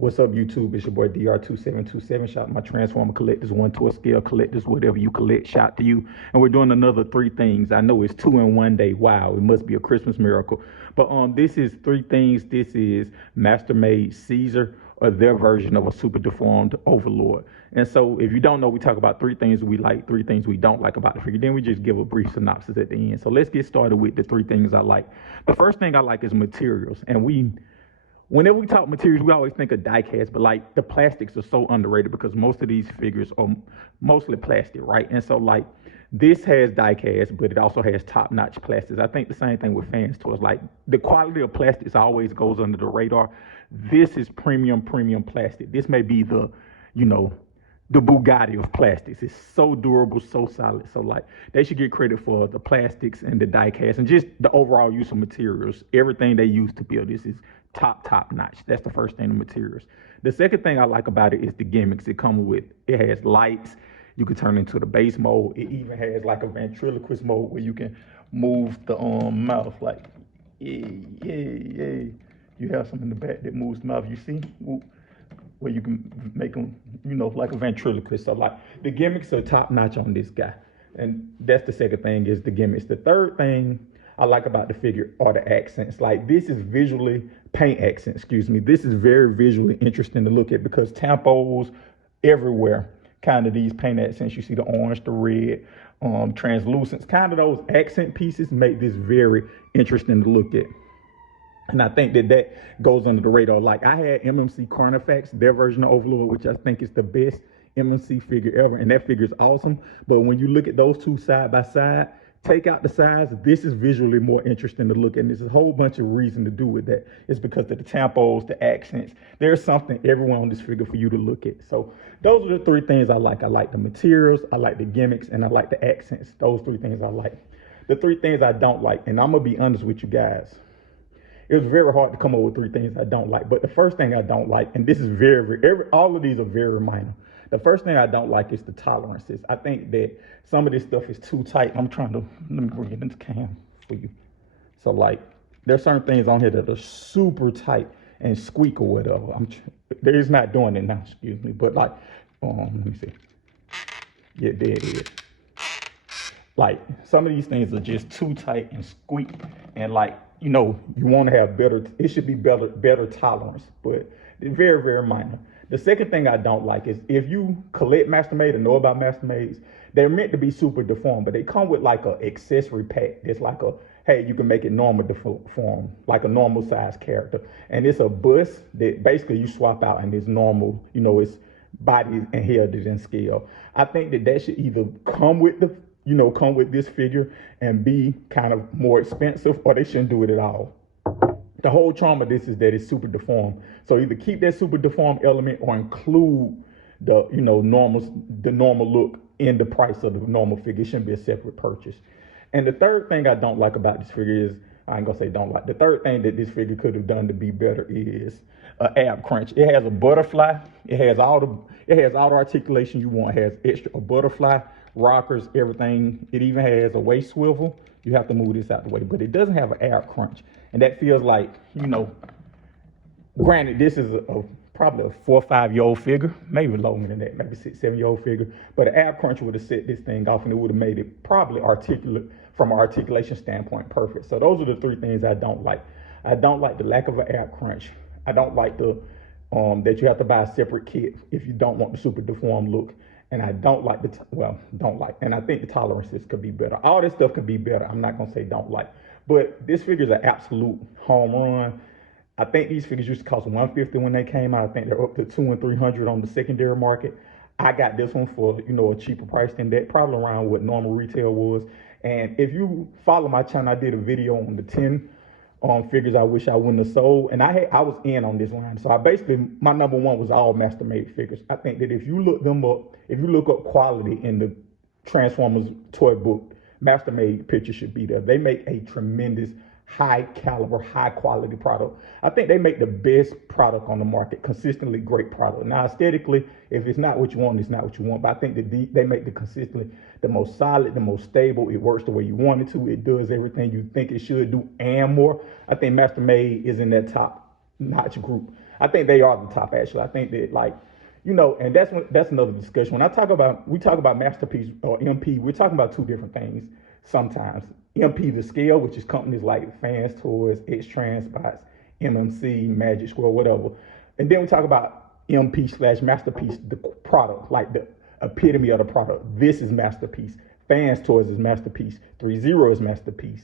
What's up, YouTube? It's your boy DR2727. Shout out to my Transformer collectors, 1 to a scale collectors, whatever you collect, shout to you. And we're doing another 3 things. I know it's 2 in 1 day. Wow, it must be a Christmas miracle. But this is 3 things. This is Mastermade Caesar, or their version of a super deformed overlord. And so if you don't know, we talk about 3 things we like, 3 things we don't like about the figure. Then we just give a brief synopsis at the end. So let's get started with the 3 things I like. The first thing I like is materials. And whenever we talk materials, we always think of die cast, but like the plastics are so underrated because most of these figures are mostly plastic, right? And so like this has die cast, but it also has top-notch plastics. I think the same thing with fans too. It's like the quality of plastics always goes under the radar. This is premium plastic. This may be the Bugatti of plastics. It's so durable, so solid. So like they should get credit for the plastics and the die cast and just the overall use of materials. Everything they use to build this is top notch. That's the first thing, the materials. The second thing I like about it is the gimmicks it comes with. It has lights. You can turn into the base mode. It even has like a ventriloquist mode where you can move the mouth like yeah. You have something in the back that moves the mouth. You see? Where you can make them, like a ventriloquist. So like the gimmicks are top notch on this guy. And that's the second thing is the gimmicks. The third thing I like about the figure are the accents. Like this is paint accent, This is very visually interesting to look at because tampos everywhere, kind of these paint accents. You see the orange, the red, translucents, kind of those accent pieces make this very interesting to look at. And I think that goes under the radar. Like I had MMC Carnifex, their version of Overlord, which I think is the best MMC figure ever. And that figure is awesome. But when you look at those two side by side, take out the size, this is visually more interesting to look at. And there's a whole bunch of reason to do with that. It's because of the tampos, the accents. There's something everyone on this figure for you to look at. So those are the 3 things I like. I like the materials, I like the gimmicks, and I like the accents. Those 3 things I like. The 3 things I don't like, and I'm going to be honest with you guys. It was very hard to come up with 3 things I don't like. But the first thing I don't like, and this is all of these are very minor. The first thing I don't like is the tolerances. I think that some of this stuff is too tight. Let me bring it into cam for you. So like, there's certain things on here that are super tight and squeak or whatever. They're just not doing it now, But like, let me see. Yeah, there it is. Like some of these things are just too tight and squeak, and like, you want to have it should be better tolerance, but they're very minor. The second thing I don't like is if you collect Mastermade or know about Mastermades, they're meant to be super deformed, but they come with like a accessory pack. It's like hey, you can make it normal deform, like a normal size character. And it's a bus that basically you swap out and it's normal, it's body and head and scale. I think that should either come with this figure and be kind of more expensive, or they shouldn't do it at all. The whole charm of this is that it's super deformed. So either keep that super deformed element or include the normal look in the price of the normal figure. It shouldn't be a separate purchase. And the third thing I don't like about this figure is, I ain't gonna say don't like. The third thing that this figure could have done to be better is ab crunch. It has a butterfly. It has all the articulation you want. It has a butterfly, rockers, everything. It even has a waist swivel. You have to move this out the way, but it doesn't have an ab crunch. And that feels like, granted, this is probably a 4 or 5 year old figure, maybe longer than that, maybe 6, 7 year old figure. But an ab crunch would have set this thing off and it would have made it probably articulate from an articulation standpoint, perfect. So those are the 3 things I don't like. I don't like the lack of an ab crunch. I don't like that you have to buy a separate kit if you don't want the super deformed look. And I don't like and I think the tolerances could be better. All this stuff could be better. I'm not gonna say don't like, but this figure is an absolute home run. I think these figures used to cost $150 when they came out. I think they're up to $200 and $300 on the secondary market. I got this one for a cheaper price than that, probably around what normal retail was. And if you follow my channel, I did a video on the 10 figures I wish I wouldn't have sold, and I was in on this line. So my number 1 was all Mastermade figures. I think that if you look up quality in the Transformers toy book, Mastermade pictures should be there. They make a tremendous high caliber, high quality product. I think they make the best product on the market, consistently great product. Now aesthetically, if it's not what you want, it's not what you want. But I think that they make the most solid, the most stable. It works the way you want it to. It does everything you think it should do and more. I think Mastermade is in that top notch group. I think they are the top actually. I think that like, and that's another discussion. When we talk about masterpiece or MP, we're talking about two different things sometimes. MP the scale, which is companies like Fans Toys, x-transbots, MMC, Magic Square, whatever. And then we talk about MP slash masterpiece, the product, like the epitome of the product. This is masterpiece. Fans Toys is masterpiece. 3-0 is masterpiece.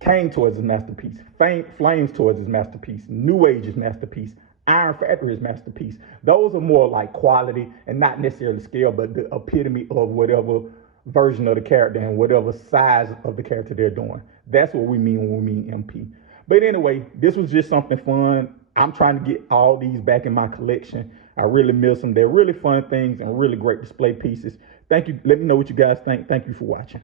Kane Toys is masterpiece. Flames Toys is masterpiece. New Age is masterpiece. Iron Factory is masterpiece. Those are more like quality and not necessarily scale, but the epitome of whatever version of the character and whatever size of the character they're doing. That's what we mean when we mean MP. But anyway, this was just something fun. I'm trying to get all these back in my collection. I really miss them. They're really fun things and really great display pieces. Thank you. Let me know what you guys think. Thank you for watching.